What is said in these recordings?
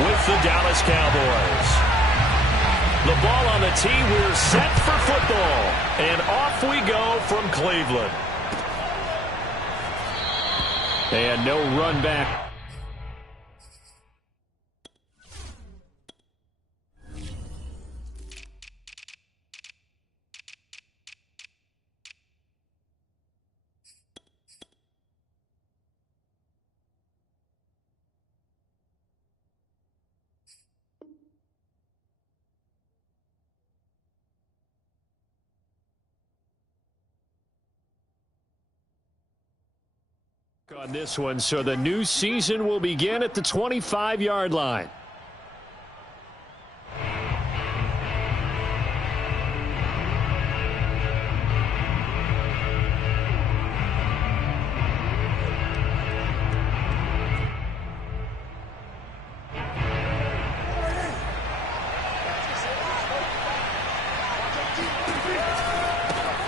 with the Dallas Cowboys. The ball on the tee. We're set for football. And off we go from Cleveland. And no run back. On this one, so the new season will begin at the 25-yard line.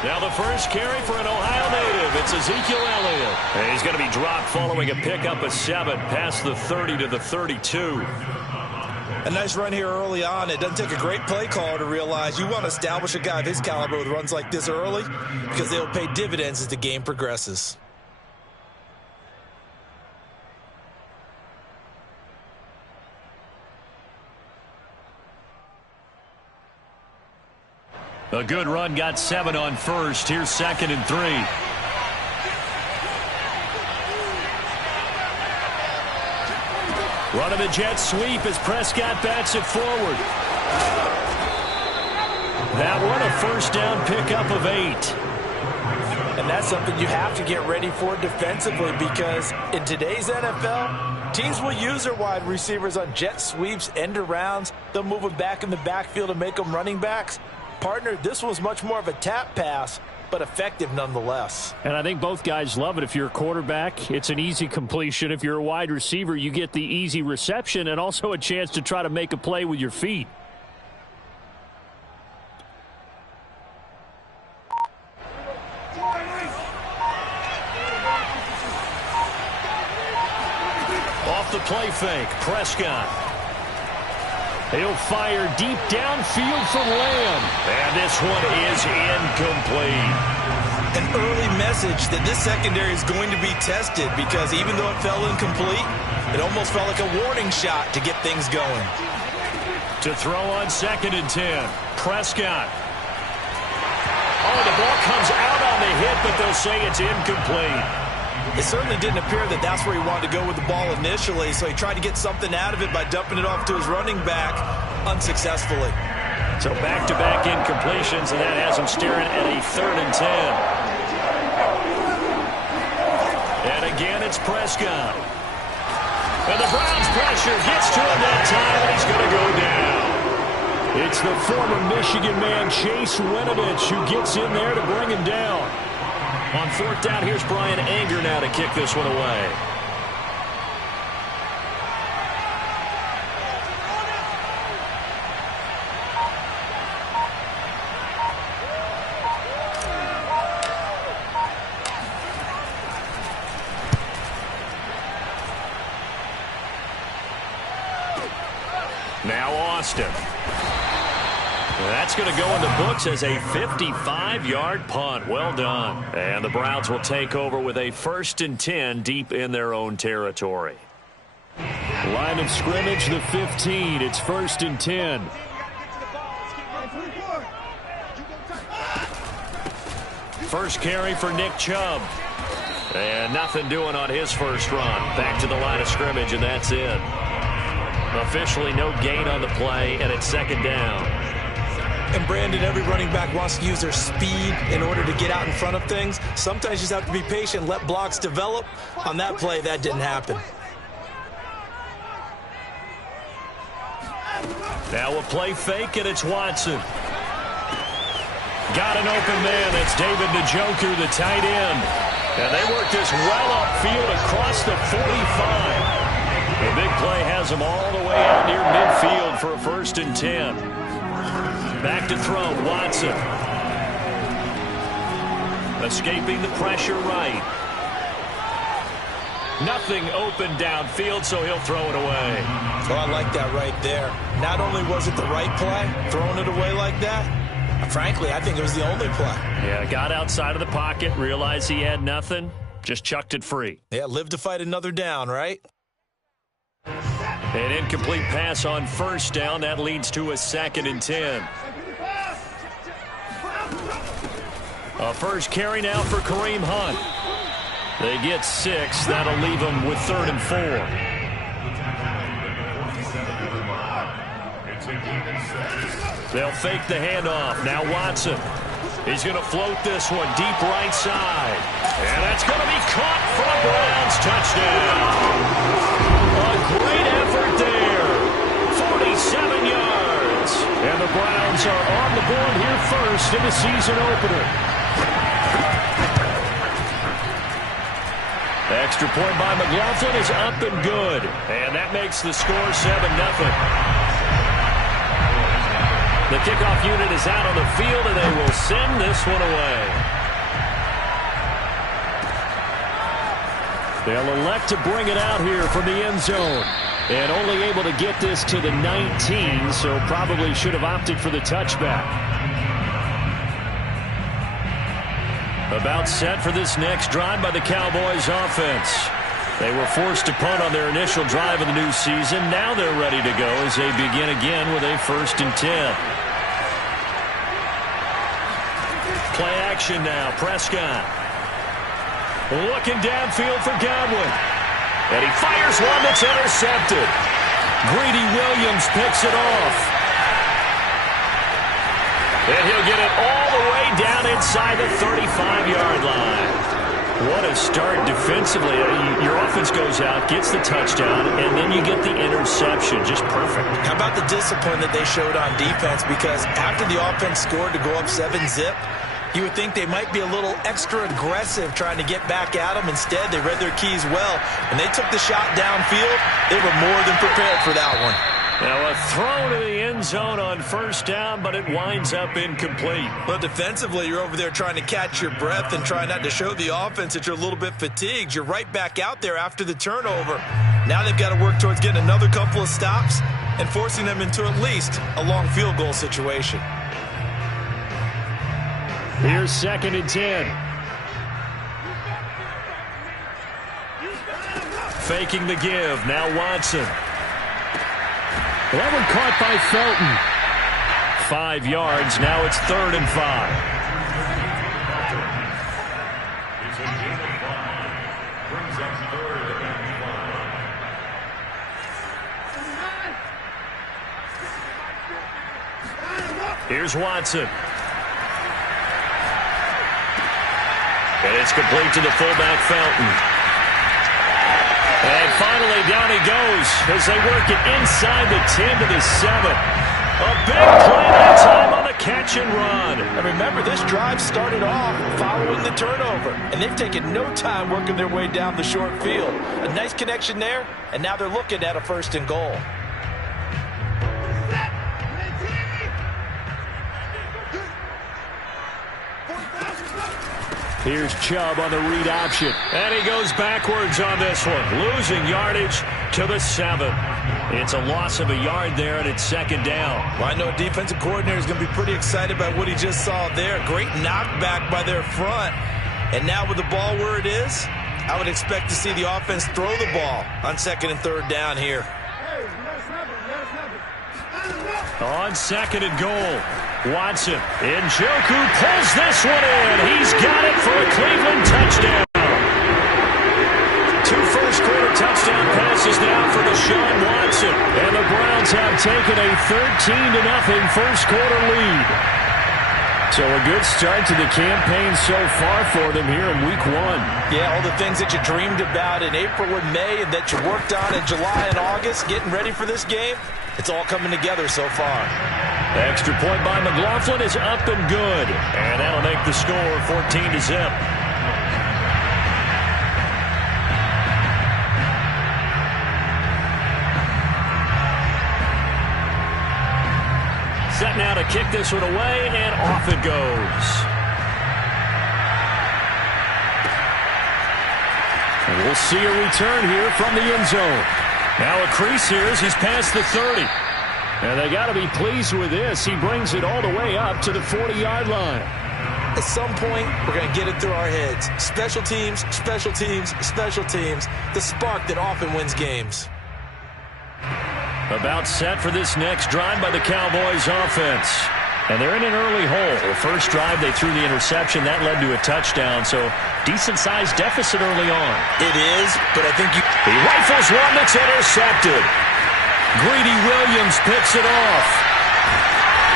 Now the first carry for an Ohio native. It's Ezekiel Elliott. And he's going to be dropped following a pickup of 7 past the 30 to the 32. A nice run here early on. It doesn't take a great play caller to realize you want to establish a guy of his caliber with runs like this early because they'll pay dividends as the game progresses. A good run, got 7 on first. Here's 2nd and 3. Running the jet sweep as Prescott bats it forward. That one a first down pickup of 8. And that's something you have to get ready for defensively because in today's NFL, teams will use their wide receivers on jet sweeps, end arounds. They'll move them back in the backfield and make them running backs. Partner, this was much more of a tap pass, but effective nonetheless. And I think both guys love it. If you're a quarterback, it's an easy completion. If you're a wide receiver, you get the easy reception and also a chance to try to make a play with your feet. Off the play fake, Prescott. He'll fire deep downfield for Lamb. And this one is incomplete. An early message that this secondary is going to be tested because even though it fell incomplete, it almost felt like a warning shot to get things going. To throw on 2nd and 10, Prescott. Oh, the ball comes out on the hit, but they'll say it's incomplete. It certainly didn't appear that that's where he wanted to go with the ball initially, so he tried to get something out of it by dumping it off to his running back unsuccessfully. So back-to-back incompletions, and that has him staring at a 3rd and 10. And again, it's Prescott. And the Browns' pressure gets to him that time, and he's going to go down. It's the former Michigan man, Chase Winovich, who gets in there to bring him down. On 4th down, here's Brian Anger now to kick this one away. Now Austin. That's going to go in the books as a 55-yard punt. Well done. And the Browns will take over with a 1st and 10 deep in their own territory. Line of scrimmage, the 15. It's 1st and 10. First carry for Nick Chubb. And nothing doing on his first run. Back to the line of scrimmage, and that's it. Officially no gain on the play, and it's 2nd down. And Brandon, every running back wants to use their speed in order to get out in front of things. Sometimes you just have to be patient, let blocks develop. On that play, that didn't happen. Now a play fake, and it's Watson. Got an open man. It's David Njoku, the tight end. And they work this well upfield across the 45. The big play has them all the way out near midfield for a 1st and 10. Back to throw, Watson. Escaping the pressure right. Nothing open downfield, so he'll throw it away. Oh, I like that right there. Not only was it the right play, throwing it away like that, frankly, I think it was the only play. Yeah, got outside of the pocket, realized he had nothing, just chucked it free. Yeah, live to fight another down, right? An incomplete pass on first down. That leads to a 2nd and 10. A first carry now for Kareem Hunt. They get 6. That'll leave them with 3rd and 4. They'll fake the handoff. Now Watson. He's going to float this one deep right side. And that's going to be caught for a Browns touchdown. A great effort there. 47 yards. And the Browns are on the board here first in the season opener. Extra point by McLaughlin is up and good. And that makes the score 7-0. The kickoff unit is out on the field, and they will send this one away. They'll elect to bring it out here from the end zone. And only able to get this to the 19, so probably should have opted for the touchback. About set for this next drive by the Cowboys offense. They were forced to punt on their initial drive of the new season. Now they're ready to go as they begin again with a 1st and 10. Play action now. Prescott. Looking downfield for Godwin. And he fires one that's intercepted. Greedy Williams picks it off. And he'll get it all the way down inside the 35-yard line. What a start defensively. Your offense goes out, gets the touchdown, and then you get the interception. Just perfect. How about the discipline that they showed on defense? Because after the offense scored to go up 7-zip, you would think they might be a little extra aggressive trying to get back at them. Instead, they read their keys well. When they took the shot downfield, they were more than prepared for that one. Now a throw to the end zone on first down, but it winds up incomplete. Well, defensively, you're over there trying to catch your breath and try not to show the offense that you're a little bit fatigued. You're right back out there after the turnover. Now they've got to work towards getting another couple of stops and forcing them into at least a long field goal situation. Here's 2nd and 10. Faking the give. Now Watson. That one caught by Felton. 5 yards. Now it's 3rd and 5. Here's Watson. And it's complete to the fullback, Felton. And finally, down he goes as they work it inside the 10 to the 7. A big play that time on the catch and run. And remember, this drive started off following the turnover, and they've taken no time working their way down the short field. A nice connection there, and now they're looking at a 1st and goal. Here's Chubb on the read option. And he goes backwards on this one. Losing yardage to the 7. It's a loss of a yard there, and it's 2nd down. Well, I know a defensive coordinator is going to be pretty excited about what he just saw there. Great knockback by their front. And now with the ball where it is, I would expect to see the offense throw the ball on 2nd and 3rd down here. On 2nd and goal. Watson. Njoku pulls this one in. He's got it for a Cleveland touchdown. 2 first-quarter touchdown passes now for Deshaun Watson. And the Browns have taken a 13-0 first-quarter lead. So a good start to the campaign so far for them here in Week 1. Yeah, all the things that you dreamed about in April and May and that you worked on in July and August, getting ready for this game, it's all coming together so far. Extra point by McLaughlin is up and good. And that'll make the score 14-0. Set now to kick this one away, and off it goes. And we'll see a return here from the end zone. Now a crease here as he's past the 30. And they got to be pleased with this. He brings it all the way up to the 40-yard line. At some point, we're going to get it through our heads. Special teams, special teams, special teams. The spark that often wins games. About set for this next drive by the Cowboys offense. And they're in an early hole. The first drive, they threw the interception. That led to a touchdown, so decent-sized deficit early on. It is, but I think he rifles one that's intercepted. Greedy Williams picks it off.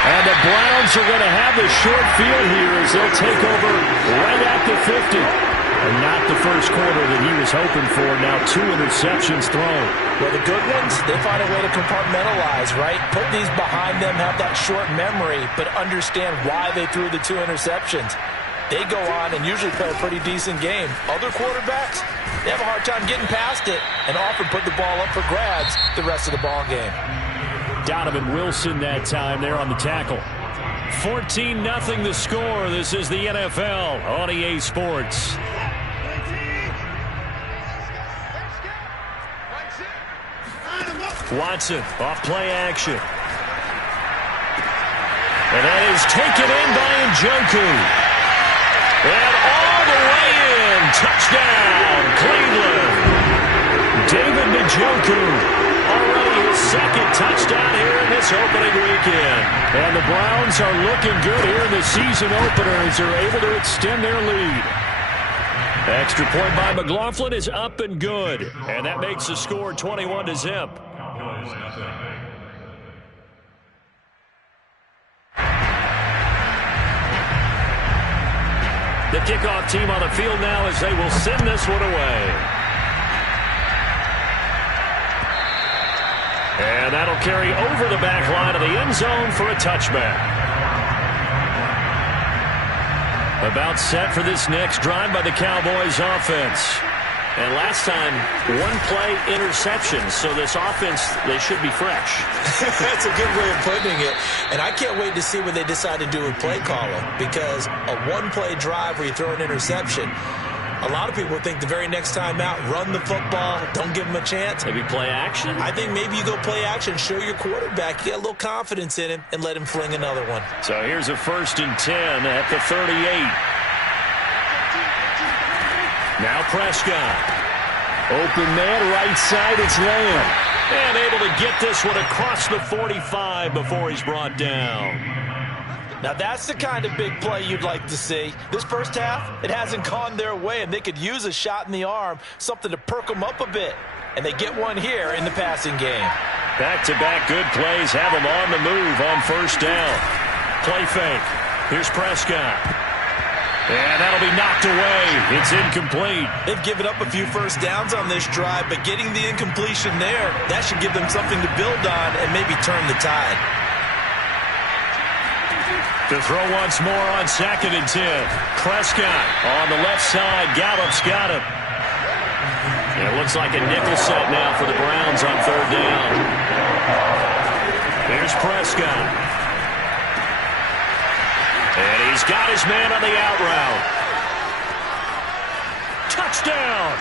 And the Browns are going to have the short field here as they'll take over right at the 50. And not the first quarter that he was hoping for. Now 2 interceptions thrown. Well, the good ones, they find a way to compartmentalize, right? Put these behind them, have that short memory, but understand why they threw the 2 interceptions. They go on and usually play a pretty decent game. Other quarterbacks, they have a hard time getting past it and often put the ball up for grabs the rest of the ball game. Donovan Wilson that time there on the tackle. 14-0 the score. This is the NFL on EA Sports. Watson off play action. And that is taken in by Njoku. And all the way in. Touchdown, Cleveland. David Njoku. Already his second touchdown here in this opening weekend. And the Browns are looking good here in the season opener as they're able to extend their lead. Extra point by McLaughlin is up and good. And that makes the score 21-0. The kickoff team on the field now as they will send this one away. And that'll carry over the back line of the end zone for a touchback. About set for this next drive by the Cowboys offense. And last time, 1-play interception. So this offense, they should be fresh. That's a good way of putting it. And I can't wait to see what they decide to do with play calling. Because a 1-play drive where you throw an interception, a lot of people think the very next time out, run the football, don't give them a chance. Maybe play action? I think maybe you go play action, show your quarterback, get a little confidence in him, and let him fling another one. So here's a 1st and 10 at the 38. Now Prescott. Open man, right side, it's Lamb. And able to get this one across the 45 before he's brought down. Now that's the kind of big play you'd like to see. This first half, it hasn't gone their way, and they could use a shot in the arm, something to perk them up a bit. And they get one here in the passing game. Back-to-back good plays have them on the move on 1st down. Play fake. Here's Prescott. And that'll be knocked away. It's incomplete. They've given up a few first downs on this drive, but getting the incompletion there, that should give them something to build on and maybe turn the tide. To throw once more on 2nd and 10. Prescott on the left side. Gallup's got him. It looks like a nickel set now for the Browns on 3rd down. Here's Prescott. And he's got his man on the out route. Touchdown!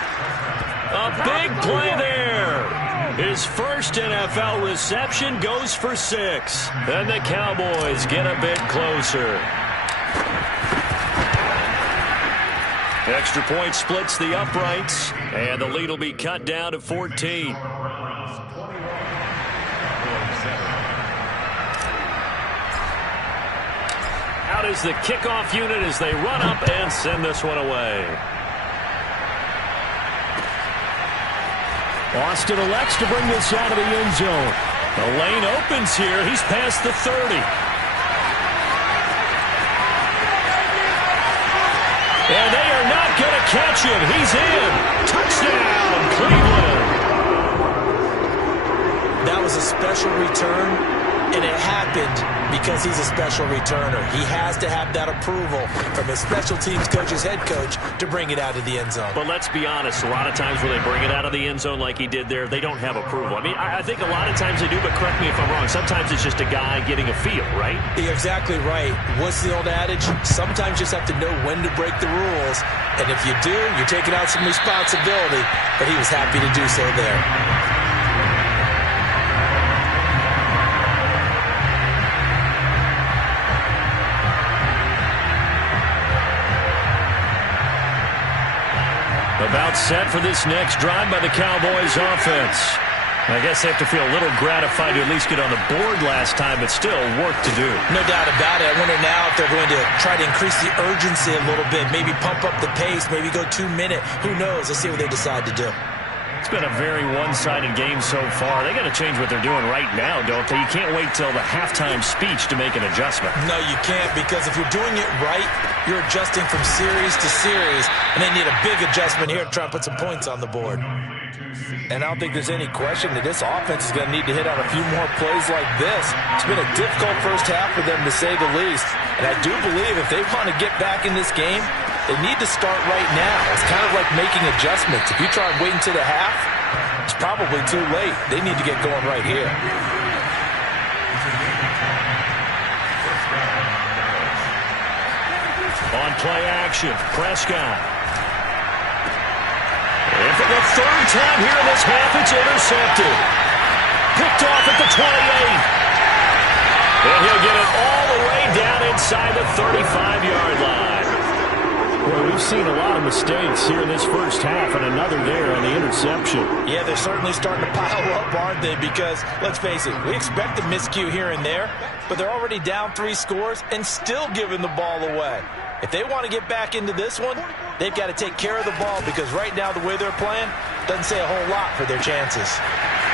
A big play there. His first NFL reception goes for 6. And the Cowboys get a bit closer. Extra point splits the uprights. And the lead will be cut down to 14. Out is the kickoff unit as they run up and send this one away. Austin elects to bring this out of the end zone. The lane opens here. He's past the 30. And they are not going to catch him. He's in. Touchdown, Cleveland. That was a special return. And it happened because he's a special returner. He has to have that approval from his special teams coach's head coach to bring it out of the end zone. But let's be honest, a lot of times when they bring it out of the end zone like he did there, they don't have approval. I mean, I think a lot of times they do, but correct me if I'm wrong. Sometimes it's just a guy getting a feel, right? You're exactly right. What's the old adage? Sometimes you just have to know when to break the rules. And if you do, you're taking out some responsibility. But he was happy to do so there. About set for this next drive by the Cowboys offense. I guess they have to feel a little gratified to at least get on the board last time, but still work to do. No doubt about it. I wonder now if they're going to try to increase the urgency a little bit, maybe pump up the pace, maybe go 2-minute. Who knows? Let's see what they decide to do. It's been a very one-sided game so far. They got to change what they're doing right now, don't they? You can't wait till the halftime speech to make an adjustment. No, you can't, because if you're doing it right, you're adjusting from series to series, and they need a big adjustment here to try and put some points on the board. And I don't think there's any question that this offense is going to need to hit on a few more plays like this. It's been a difficult first half for them, to say the least. And I do believe if they want to get back in this game, they need to start right now. It's kind of like making adjustments. If you try and wait until the half, it's probably too late. They need to get going right here. On play action, Prescott. And for the third time here in this half, it's intercepted. Picked off at the 28. And he'll get it all the way down inside the 35-yard line. Well, we've seen a lot of mistakes here in this first half, and another there on the interception. Yeah, they're certainly starting to pile up, aren't they? Because, let's face it, we expect a miscue here and there, but they're already down 3 scores and still giving the ball away. If they want to get back into this one, they've got to take care of the ball, because right now the way they're playing doesn't say a whole lot for their chances.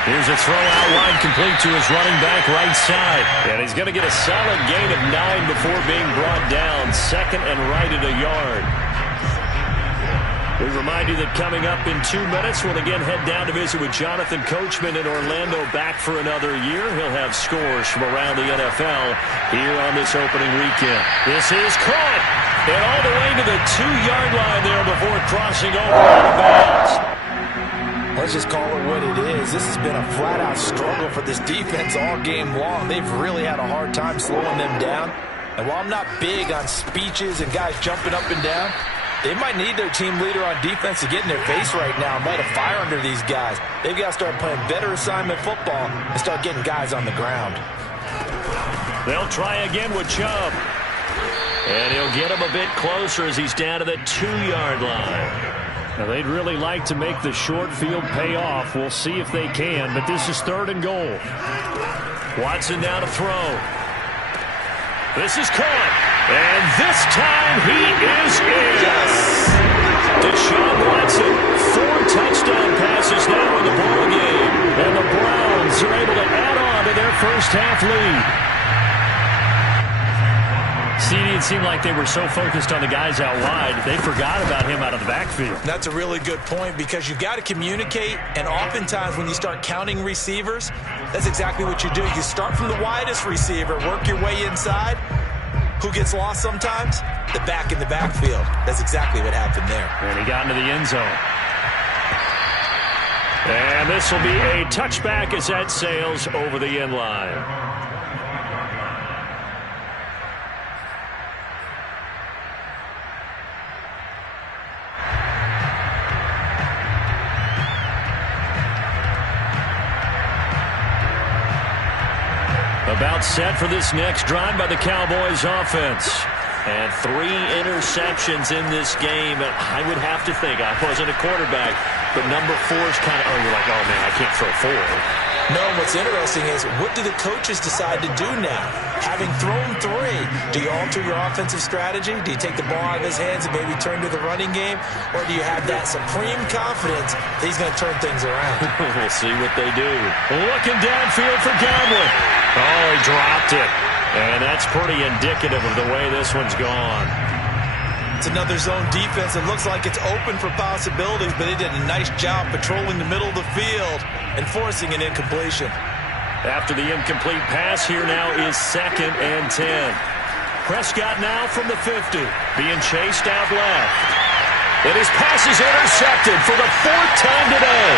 Here's a throw out wide, complete to his running back right side. And he's going to get a solid gain of 9 before being brought down. Second and right at a yard. We remind you that coming up in 2 minutes, we'll again head down to visit with Jonathan Coachman in Orlando, back for another year. He'll have scores from around the NFL here on this opening weekend. This is caught, and all the way to the 2-yard line there before crossing over out of bounds. Let's just call it what it is. This has been a flat-out struggle for this defense all game long. They've really had a hard time slowing them down. And while I'm not big on speeches and guys jumping up and down, they might need their team leader on defense to get in their face right now and light a fire under these guys. They've got to start playing better assignment football and start getting guys on the ground. They'll try again with Chubb. And he'll get him a bit closer as he's down to the 2-yard line. Now, they'd really like to make the short field pay off. We'll see if they can, but this is 3rd and goal. Watson now to throw. This is caught, and this time he is in. Yes! Deshaun Watson, 4 touchdown passes now in the ballgame, and the Browns are able to add on to their first half lead. CD, it seemed like they were so focused on the guys out wide, they forgot about him out of the backfield. That's a really good point, because you've got to communicate, and oftentimes when you start counting receivers, that's exactly what you do. You start from the widest receiver, work your way inside. Who gets lost sometimes? The back in the backfield. That's exactly what happened there. And he got into the end zone. And this will be a touchback as that sails over the end line. About set for this next drive by the Cowboys offense. And 3 interceptions in this game. And I would have to think, I wasn't a quarterback, but number 4 is kind of, oh, you're like, oh, man, I can't throw 4. No, what's interesting is, what do the coaches decide to do now? Having thrown 3, do you alter your offensive strategy? Do you take the ball out of his hands and maybe turn to the running game? Or do you have that supreme confidence that he's going to turn things around? We'll see what they do. Looking downfield for Godwin. Oh, he dropped it. And that's pretty indicative of the way this one's gone. It's another zone defense. It looks like it's open for possibilities, but they did a nice job patrolling the middle of the field and forcing an incompletion. After the incomplete pass, here now is 2nd and 10. Prescott now from the 50, being chased out left. And his pass is intercepted for the 4th time today.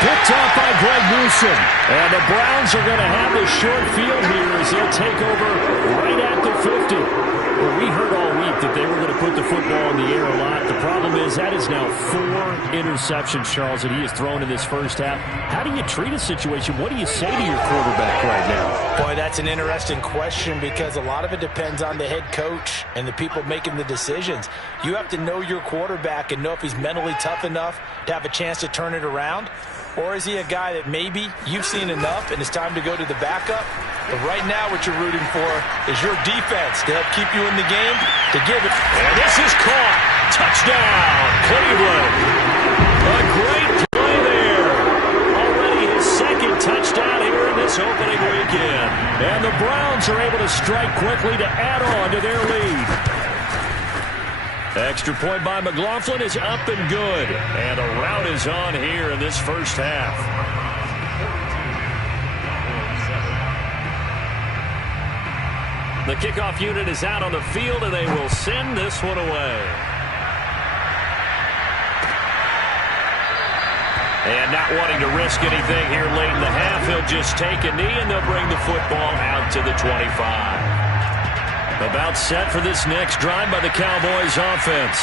Picked off by Greg Newsom. And the Browns are going to have the short field here as they'll take over right at the 50. Well, we heard all week that they were going to put the football in the air a lot. The problem is that is now 4 interceptions, Charles, that he has thrown in this first half. How do you treat a situation? What do you say to your quarterback right now? Boy, that's an interesting question because a lot of it depends on the head coach and the people making the decisions. You have to know your quarterback and know if he's mentally tough enough to have a chance to turn it around. Or is he a guy that maybe you've seen enough and it's time to go to the backup? But right now what you're rooting for is your defense to help keep you in the game, to give it. And this is caught. Touchdown, Cleveland. A great play there. Already his 2nd touchdown here in this opening weekend. And the Browns are able to strike quickly to add on to their lead. Extra point by McLaughlin is up and good. And a rout is on here in this first half. The kickoff unit is out on the field, and they will send this one away. And not wanting to risk anything here late in the half, he'll just take a knee, and they'll bring the football out to the 25. About set for this next drive by the Cowboys offense.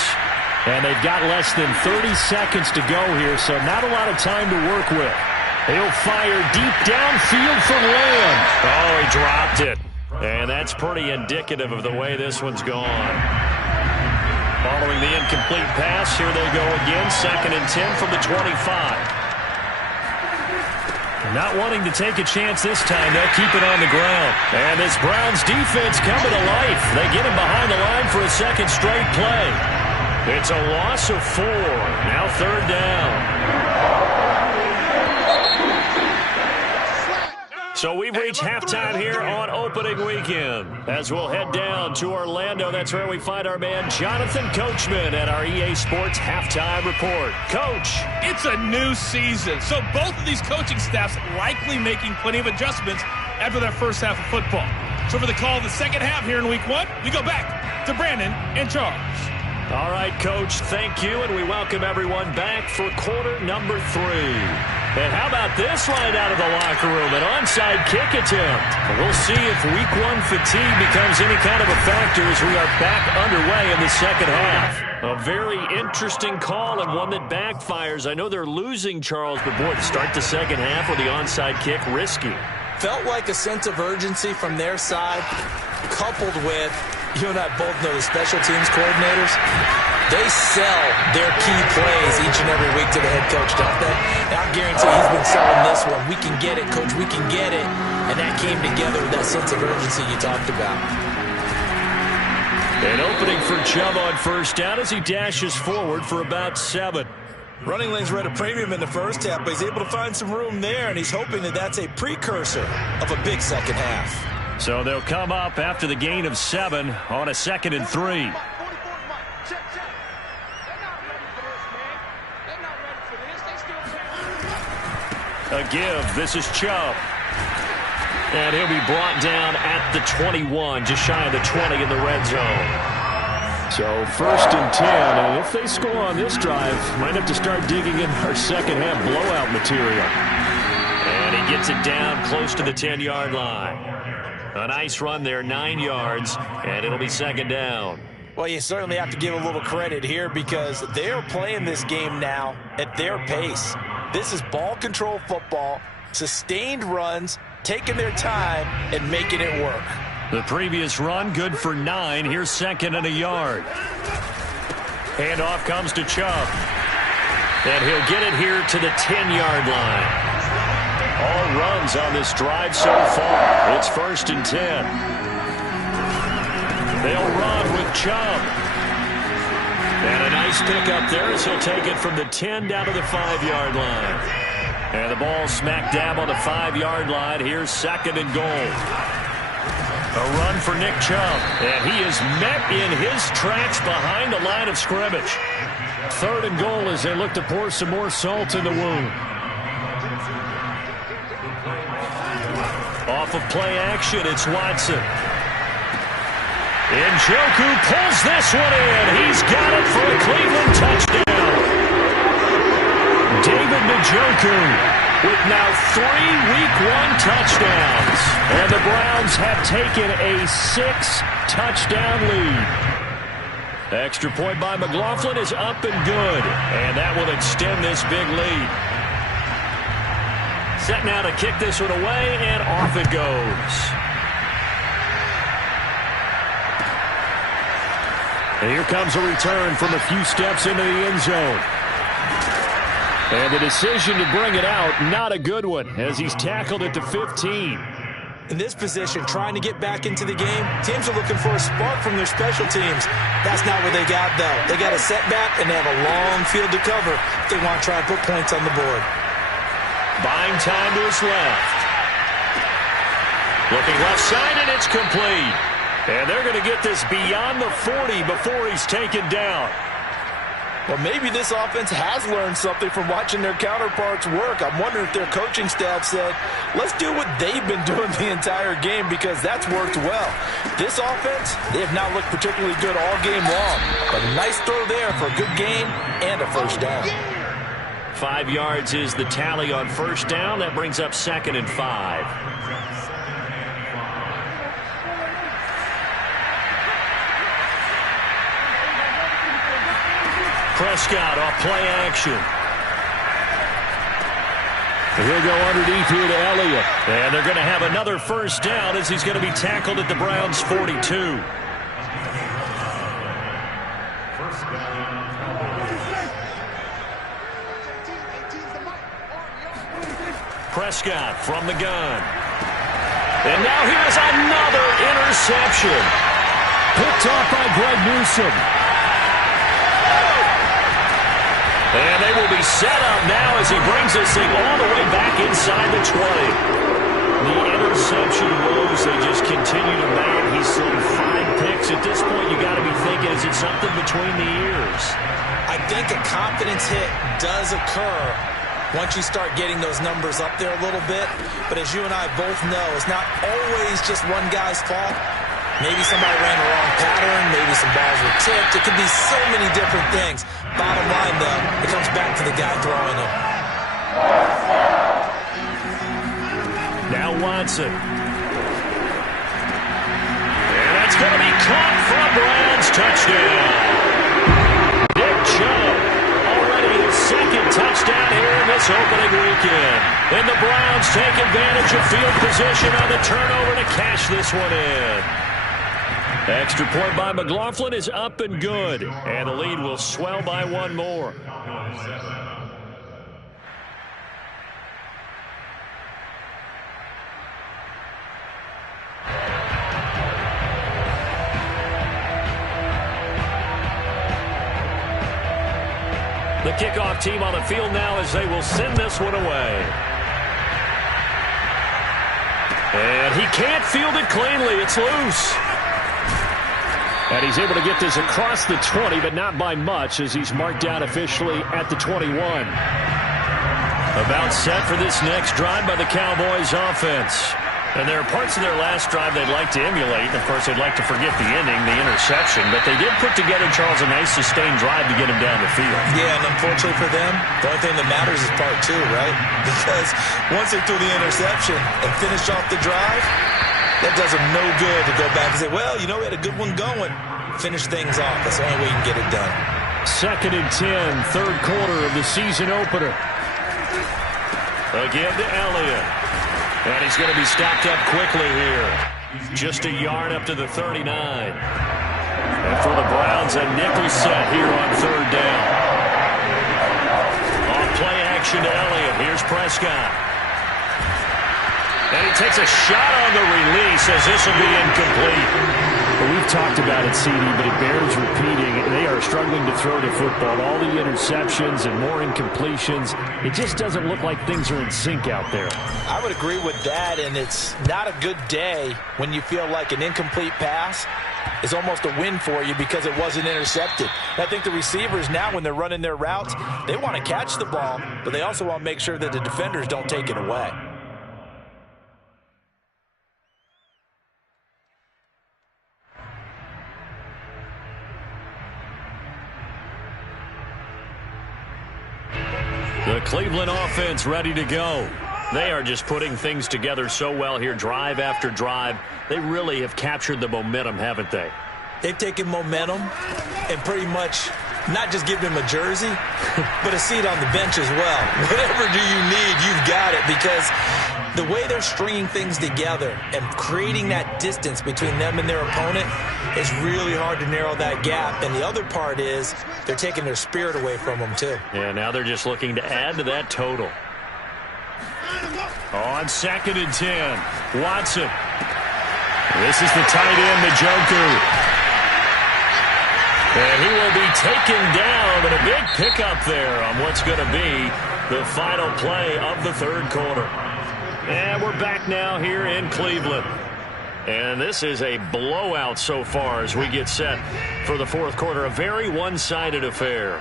And they've got less than 30 seconds to go here, so not a lot of time to work with. He'll fire deep downfield for Lamb. Oh, he dropped it. And that's pretty indicative of the way this one's gone. Following the incomplete pass, here they go again. 2nd and 10 from the 25. Not wanting to take a chance this time, they'll keep it on the ground. And this Browns defense coming to life. They get him behind the line for a 2nd straight play. It's a loss of 4. Now 3rd down. So we've reached halftime here on opening weekend. As we'll head down to Orlando, that's where we find our man Jonathan Coachman at our EA Sports Halftime Report. Coach. It's a new season, so both of these coaching staffs likely making plenty of adjustments after their first half of football. So for the call of the second half here in Week 1, we go back to Brandon and Charles. All right, Coach, thank you, and we welcome everyone back for quarter number 3. And how about this right out of the locker room, an onside kick attempt. We'll see if Week 1 fatigue becomes any kind of a factor as we are back underway in the second half. A very interesting call and one that backfires. I know they're losing, Charles, but boy, to start the second half with the onside kick, risky. Felt like a sense of urgency from their side, coupled with, you and I both know the special teams coordinators, they sell their key plays each and every week to the head coach, don't they? And I guarantee he's been selling this one. We can get it, Coach, we can get it. And that came together with that sense of urgency you talked about. An opening for Chubb on first down as he dashes forward for about 7. Running lanes were at a premium in the first half, but he's able to find some room there, and he's hoping that that's a precursor of a big second half. So they'll come up after the gain of 7 on a 2nd and 3. A give. This is Chubb. And he'll be brought down at the 21, just shy of the 20 in the red zone. So 1st and 10, and if they score on this drive, might have to start digging in our second half blowout material. And he gets it down close to the 10-yard line. A nice run there, 9 yards, and it'll be 2nd down. Well, you certainly have to give a little credit here because they're playing this game now at their pace. This is ball control football, sustained runs, taking their time and making it work. The previous run, good for 9. Here's 2nd and a yard. Handoff comes to Chubb. And he'll get it here to the 10-yard line. All runs on this drive so far. It's 1st and 10. They'll run with Chubb. And a nice pickup there as he'll take it from the 10 down to the 5-yard line. And the ball smack dab on the 5-yard line. Here's 2nd and goal. A run for Nick Chubb. And he is met in his tracks behind the line of scrimmage. 3rd and goal as they look to pour some more salt in the wound. off of play action. It's Watson. Njoku pulls this one in. He's got it for a Cleveland touchdown. David Njoku with now 3 Week 1 touchdowns. And the Browns have taken a 6-touchdown lead. Extra point by McLaughlin is up and good. And that will extend this big lead. Set now to kick this one away, and off it goes. And here comes a return from a few steps into the end zone. And the decision to bring it out, not a good one, as he's tackled at the 15. In this position, trying to get back into the game, teams are looking for a spark from their special teams. That's not what they got, though. They got a setback, and they have a long field to cover if they want to try and put points on the board. Buying time to his left. Looking left side, and it's complete. And they're going to get this beyond the 40 before he's taken down. Well, maybe this offense has learned something from watching their counterparts work. I'm wondering if their coaching staff said, let's do what they've been doing the entire game, because that's worked well. This offense, they have not looked particularly good all game long. But a nice throw there for a good gain and a first down. 5 yards is the tally on first down. That brings up 2nd and 5. Prescott off play action. He'll go underneath here to Elliott. And they're going to have another first down as he's going to be tackled at the Browns' 42. Prescott from the gun. And now here's another interception. Picked off by Greg Newsome. And they will be set up now as he brings this thing all the way back inside the 20. The interception woes, they just continue to mount. He's thrown 5 picks. At this point, you got to be thinking, is it something between the ears? I think a confidence hit does occur once you start getting those numbers up there a little bit. But as you and I both know, it's not always just one guy's fault. Maybe somebody ran the wrong pattern. Maybe some balls were tipped. It could be so many different things. Bottom line, though, it comes back to the guy throwing them. Now Watson. And that's going to be caught for a Browns touchdown. Nick Chubb, already his 2nd touchdown here in this opening weekend. And the Browns take advantage of field position on the turnover to cash this one in. Extra point by McLaughlin is up and good. And the lead will swell by 1 more. The kickoff team on the field now as they will send this one away. And he can't field it cleanly. It's loose. And he's able to get this across the 20, but not by much, as he's marked out officially at the 21. About set for this next drive by the Cowboys offense. And there are parts of their last drive they'd like to emulate. Of course, they'd like to forget the ending, the interception. But they did put together, Charles, a nice sustained drive to get him down the field. Yeah, and unfortunately for them, the only thing that matters is part 2, right? Because once they threw the interception and finished off the drive, that does them no good to go back and say, well, you know, we had a good one going. Finish things off. That's the only way you can get it done. 2nd and 10, 3rd quarter of the season opener. Again to Elliott. And he's going to be stopped up quickly here. Just a yard up to the 39. And for the Browns, a nickel set here on 3rd down. Off play action to Elliott. Here's Prescott. And he takes a shot on the release as this will be incomplete. Well, we've talked about it, CD, but it bears repeating. They are struggling to throw the football. All the interceptions and more incompletions. It just doesn't look like things are in sync out there. I would agree with that, and it's not a good day when you feel like an incomplete pass is almost a win for you because it wasn't intercepted. And I think the receivers now, when they're running their routes, they want to catch the ball, but they also want to make sure that the defenders don't take it away. Cleveland offense ready to go. They are just putting things together so well here, drive after drive. They really have captured the momentum, haven't they? They've taken momentum and pretty much not just given him a jersey, but a seat on the bench as well. Whatever do you need, you've got it, because the way they're stringing things together and creating that distance between them and their opponent is really hard to narrow that gap. And the other part is they're taking their spirit away from them, too. Yeah, now they're just looking to add to that total. On 2nd and 10, Watson. This is the tight end, Njoku. And he will be taken down, and a big pickup there on what's going to be the final play of the third quarter. And we're back now here in Cleveland. And this is a blowout so far as we get set for the fourth quarter. A very one-sided affair.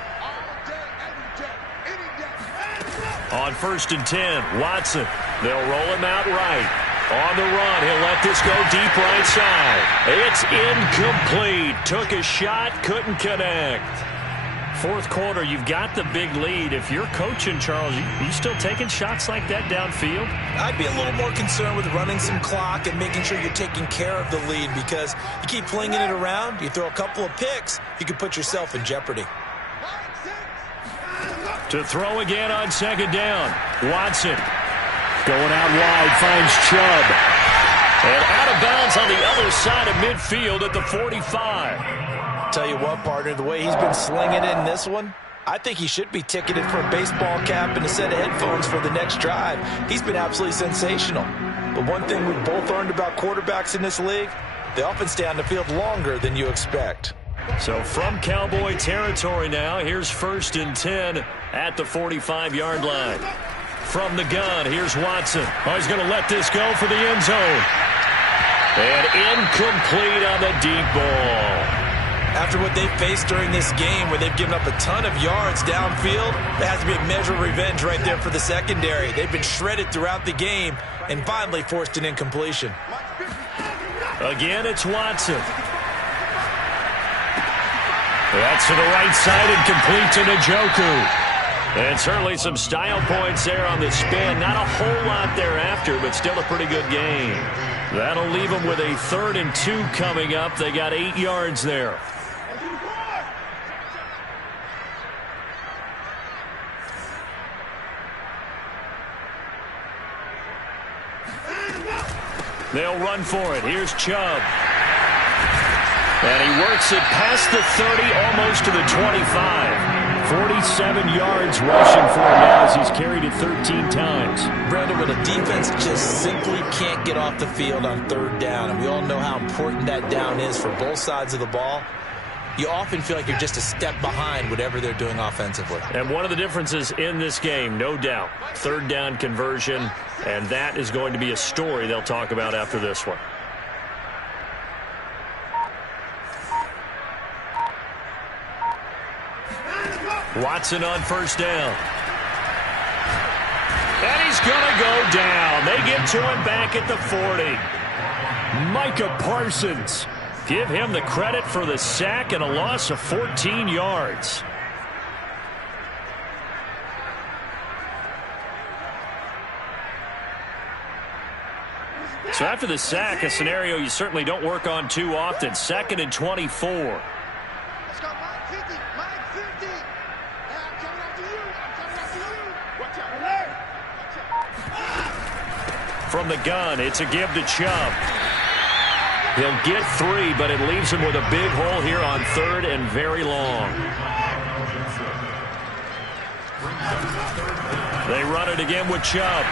On 1st and 10, Watson. They'll roll him out right. On the run, he'll let this go deep right side. It's incomplete. Took a shot, couldn't connect. Fourth quarter, you've got the big lead. If you're coaching, Charles, you still taking shots like that downfield? I'd be a little more concerned with running some clock and making sure you're taking care of the lead, because you keep flinging it around, you throw a couple of picks, you can put yourself in jeopardy. To throw again on 2nd down, Watson. Going out wide, finds Chubb. And out of bounds on the other side of midfield at the 45. Tell you what, partner, the way he's been slinging it in this one, I think he should be ticketed for a baseball cap and a set of headphones for the next drive. He's been absolutely sensational. But one thing we've both learned about quarterbacks in this league, they often stay on the field longer than you expect. So from Cowboy territory now, here's 1st and 10 at the 45-yard line. From the gun, here's Watson. Oh, he's going to let this go for the end zone. And incomplete on the deep ball. After what they've faced during this game, where they've given up a ton of yards downfield, there has to be a measure of revenge right there for the secondary. They've been shredded throughout the game and finally forced an incompletion. Again, it's Watson. That's to the right side and complete to Njoku. And certainly some style points there on the spin. Not a whole lot thereafter, but still a pretty good game. That'll leave them with a 3rd and 2 coming up. They got 8 yards there. They'll run for it. Here's Chubb. And he works it past the 30, almost to the 25. 47 yards rushing for him now as he's carried it 13 times. Brandon, when a defense just simply can't get off the field on 3rd down, and we all know how important that down is for both sides of the ball, you often feel like you're just a step behind whatever they're doing offensively. And one of the differences in this game, no doubt, 3rd down conversion, and that is going to be a story they'll talk about after this one. Watson on 1st down. And he's going to go down. They get to him back at the 40. Micah Parsons. Give him the credit for the sack and a loss of 14 yards. So after the sack, a scenario you certainly don't work on too often. 2nd and 24. From the gun, it's a give to Chubb. He'll get 3, but it leaves him with a big hole here on 3rd and very long. They run it again with Chubb.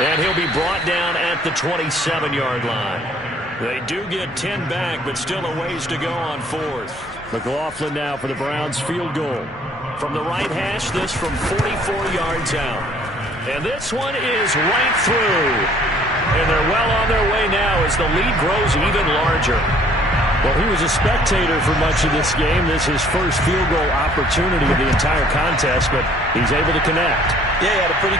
And he'll be brought down at the 27-yard line. They do get 10 back, but still a ways to go on 4th. McLaughlin now for the Browns field goal. From the right hash, this from 44 yards out. And this one is right through. And they're well on their way now as the lead grows even larger. Well, he was a spectator for much of this game. This is his first field goal opportunity of the entire contest, but he's able to connect. Yeah, he had a pretty good